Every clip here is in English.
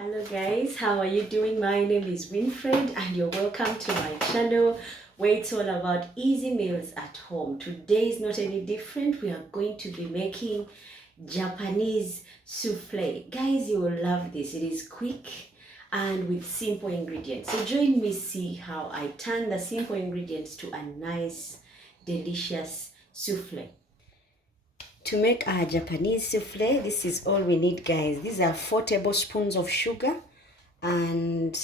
Hello guys, how are you doing? My name is Winfred and you're welcome to my channel where it's all about easy meals at home. Today is not any different. We are going to be making Japanese souffle. Guys, you will love this. It is quick and with simple ingredients. So join me see how I turn the simple ingredients to a nice, delicious souffle. To make our Japanese souffle, this is all we need, guys. These are 4 tablespoons of sugar and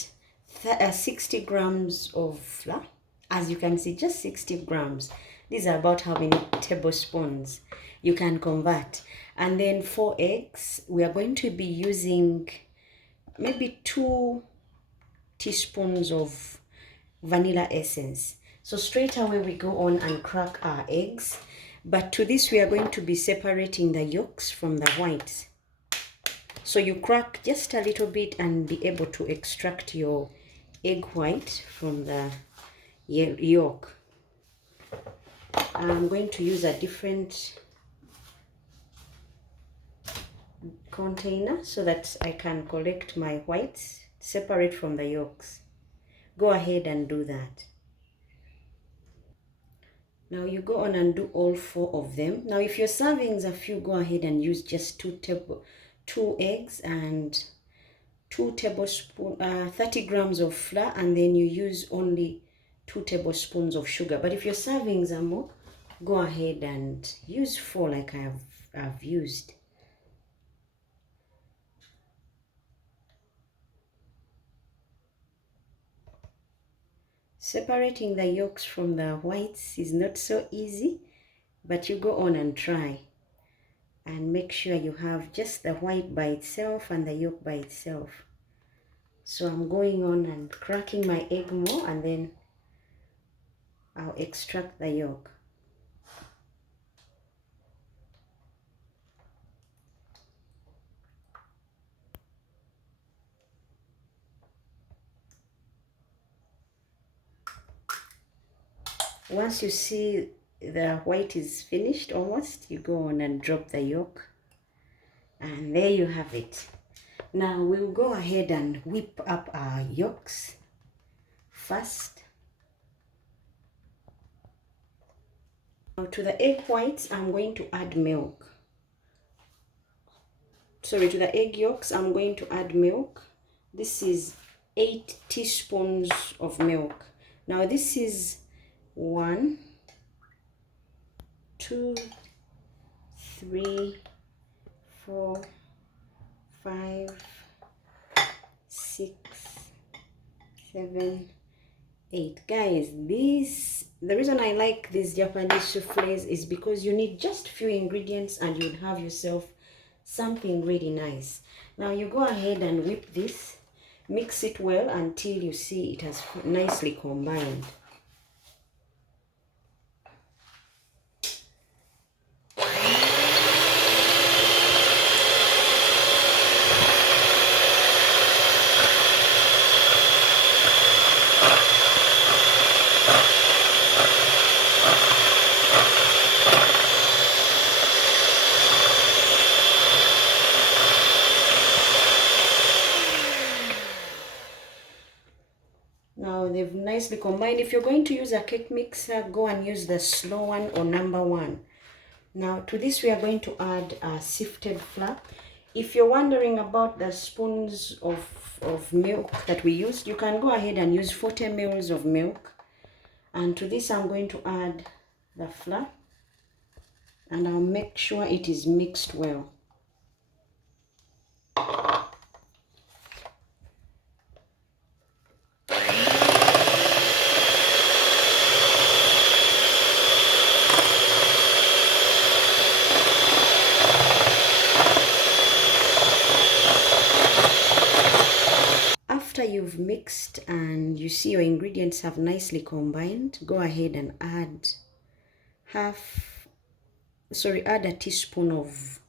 60 grams of flour. As you can see, just 60 grams. These are about how many tablespoons you can convert. And then 4 eggs. We are going to be using maybe 2 teaspoons of vanilla essence. So straight away we go on and crack our eggs. But to this we are going to be separating the yolks from the whites. So you crack just a little bit and be able to extract your egg white from the yolk. I'm going to use a different container so that I can collect my whites separate from the yolks. Go ahead and do that. Now you go on and do all 4 of them. Now if your servings are few, go ahead and use just 2 eggs and 30 grams of flour, and then you use only 2 tablespoons of sugar. But if your servings are more, go ahead and use 4 like I've used. Separating the yolks from the whites is not so easy, but you go on and try. And make sure you have just the white by itself and the yolk by itself. So I'm going on and cracking my egg more, and then I'll extract the yolk. Once you see the white is finished almost, you go on and drop the yolk, and there you have it. Now we'll go ahead and whip up our yolks first. Now to the egg whites, I'm going to add milk. Sorry, to the egg yolks, I'm going to add milk. This is 8 teaspoons of milk. Now this is 1, 2, 3, 4, 5, 6, 7, 8. Guys, the reason I like these Japanese souffles is because you need just few ingredients and you'll have yourself something really nice. Now you go ahead and whip this, mix it well until you see it has nicely combined. Now they've nicely combined. If you're going to use a cake mixer, go and use the slow one or number 1. Now to this we are going to add sifted flour. If you're wondering about the spoons of milk that we used, you can go ahead and use 40 ml of milk. And to this I'm going to add the flour, and I'll make sure it is mixed well. After you've mixed and you see your ingredients have nicely combined, go ahead and add add a teaspoon of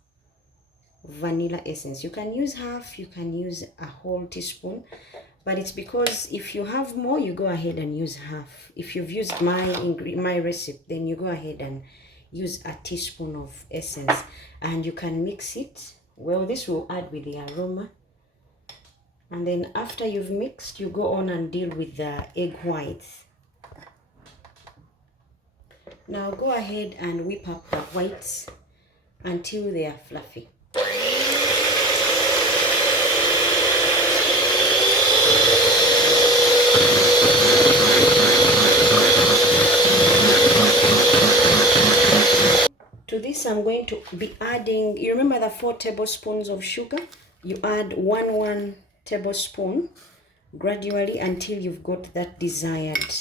vanilla essence. You can use half, you can use a whole teaspoon, but it's because if you have more, you go ahead and use half. If you've used my recipe, then you go ahead and use a teaspoon of essence, and you can mix it well. This will add with the aroma. And then after you've mixed, you go on and deal with the egg whites. Now go ahead and whip up the whites until they are fluffy. To this, I'm going to be adding, you remember the 4 tablespoons of sugar? You add one tablespoon gradually until you've got that desired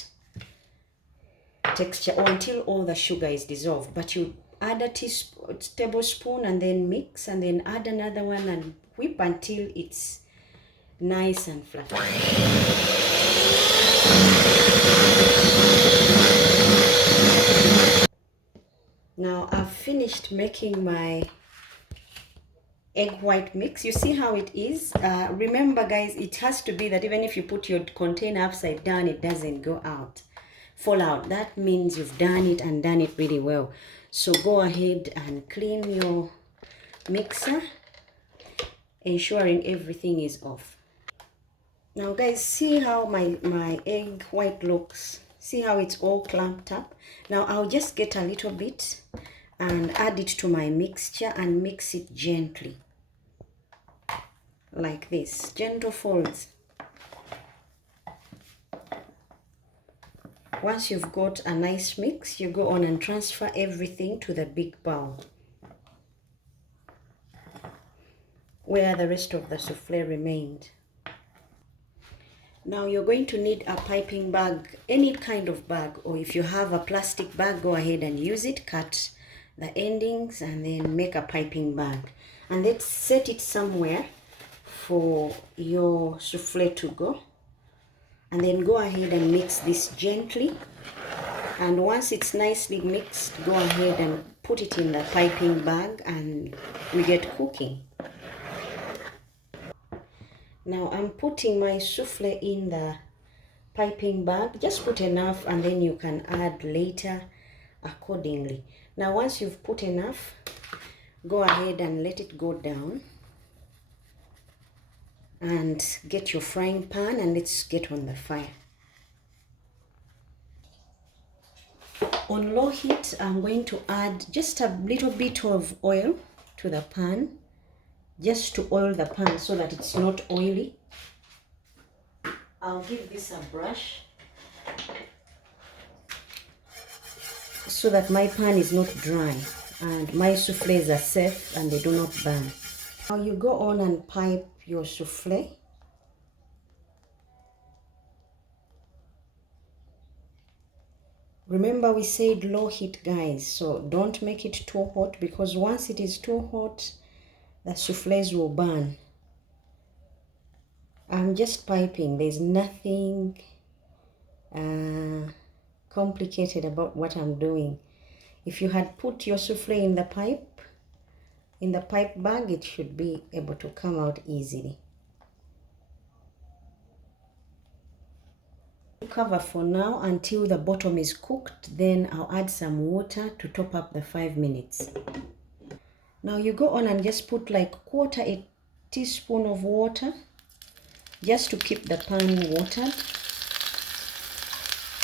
texture, or until all the sugar is dissolved. But you add a tablespoon and then mix, and then add another one and whip until it's nice and fluffy. Now I've finished making my egg white mix. You see how it is? Remember guys, it has to be that even if you put your container upside down, it doesn't go out, fall out. That means you've done it and done it really well. So go ahead and clean your mixer, ensuring everything is off. Now guys, see how my egg white looks? See how it's all clumped up? Now I'll just get a little bit and add it to my mixture and mix it gently. Like this, gentle folds. Once you've got a nice mix, you go on and transfer everything to the big bowl where the rest of the souffle remained. Now you're going to need a piping bag, any kind of bag, or if you have a plastic bag, go ahead and use it. Cut the endings and then make a piping bag, and let's set it somewhere for your souffle to go. And then go ahead and mix this gently, and once it's nicely mixed, go ahead and put it in the piping bag and we get cooking. Now I'm putting my souffle in the piping bag. Just put enough and then you can add later accordingly. Now once you've put enough, go ahead and let it go down and get your frying pan, and let's get on the fire. On low heat, I'm going to add just a little bit of oil to the pan, just to oil the pan so that it's not oily. I'll give this a brush so that my pan is not dry and my souffles are safe and they do not burn. Now you go on and pipe your souffle. Remember we said low heat guys, so don't make it too hot, because once it is too hot, the souffles will burn. I'm just piping. There's nothing complicated about what I'm doing. If you had put your souffle in the pipe bag, it should be able to come out easily. Cover for now until the bottom is cooked, then I'll add some water to top up the 5 minutes. Now you go on and just put like 1/4 teaspoon of water just to keep the pan watered,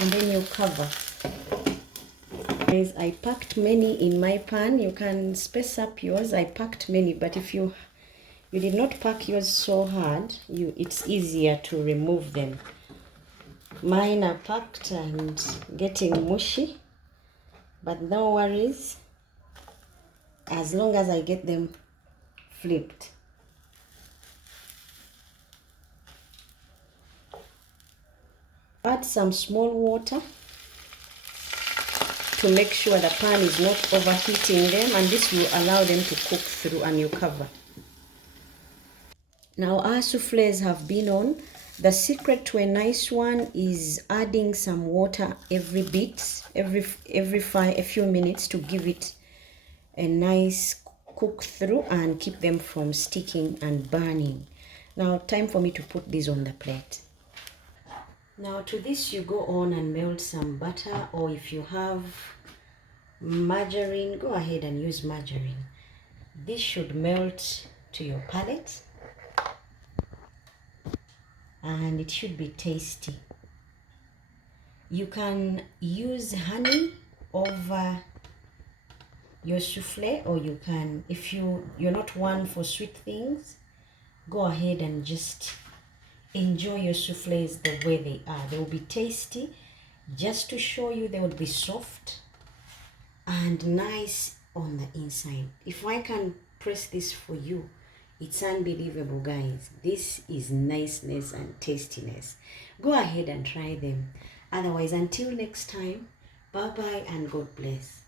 and then you cover. Guys, I packed many in my pan. You can space up yours. I packed many, but if you did not pack yours so hard, it's easier to remove them. Mine are packed and getting mushy, but no worries, as long as I get them flipped. Add some small water to make sure the pan is not overheating them, and this will allow them to cook through, and you cover. Now our souffles have been on. The secret to a nice one is adding some water every few minutes to give it a nice cook through and keep them from sticking and burning. Now time for me to put these on the plate. Now to this you go on and melt some butter, or if you have margarine, go ahead and use margarine. This should melt to your palate. and it should be tasty. You can use honey over your souffle, or you can, if you're not one for sweet things, go ahead and just enjoy your souffles the way they are. They will be tasty. Just to show you, they will be soft and nice on the inside. If I can press this for you, it's unbelievable, guys. This is niceness and tastiness. Go ahead and try them. Otherwise, until next time, bye bye and God bless.